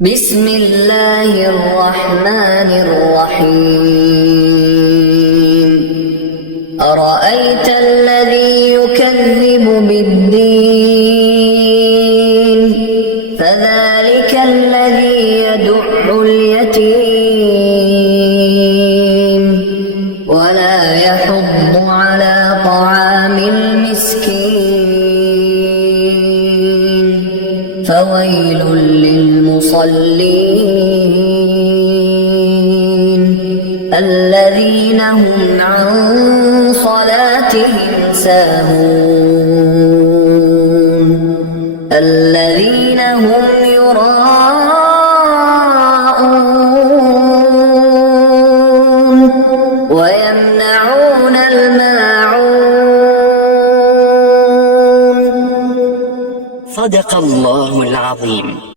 بسم الله الرحمن الرحيم أرأيت الذي يكذب بالدين فذلك الذي يدع اليتيم ولا يحض على طعام المسكين فويل للمصلين الذين هم عن صلاتهم ساهون الذين هم يراءون ويمنعون الماعون. صدق الله العظيم.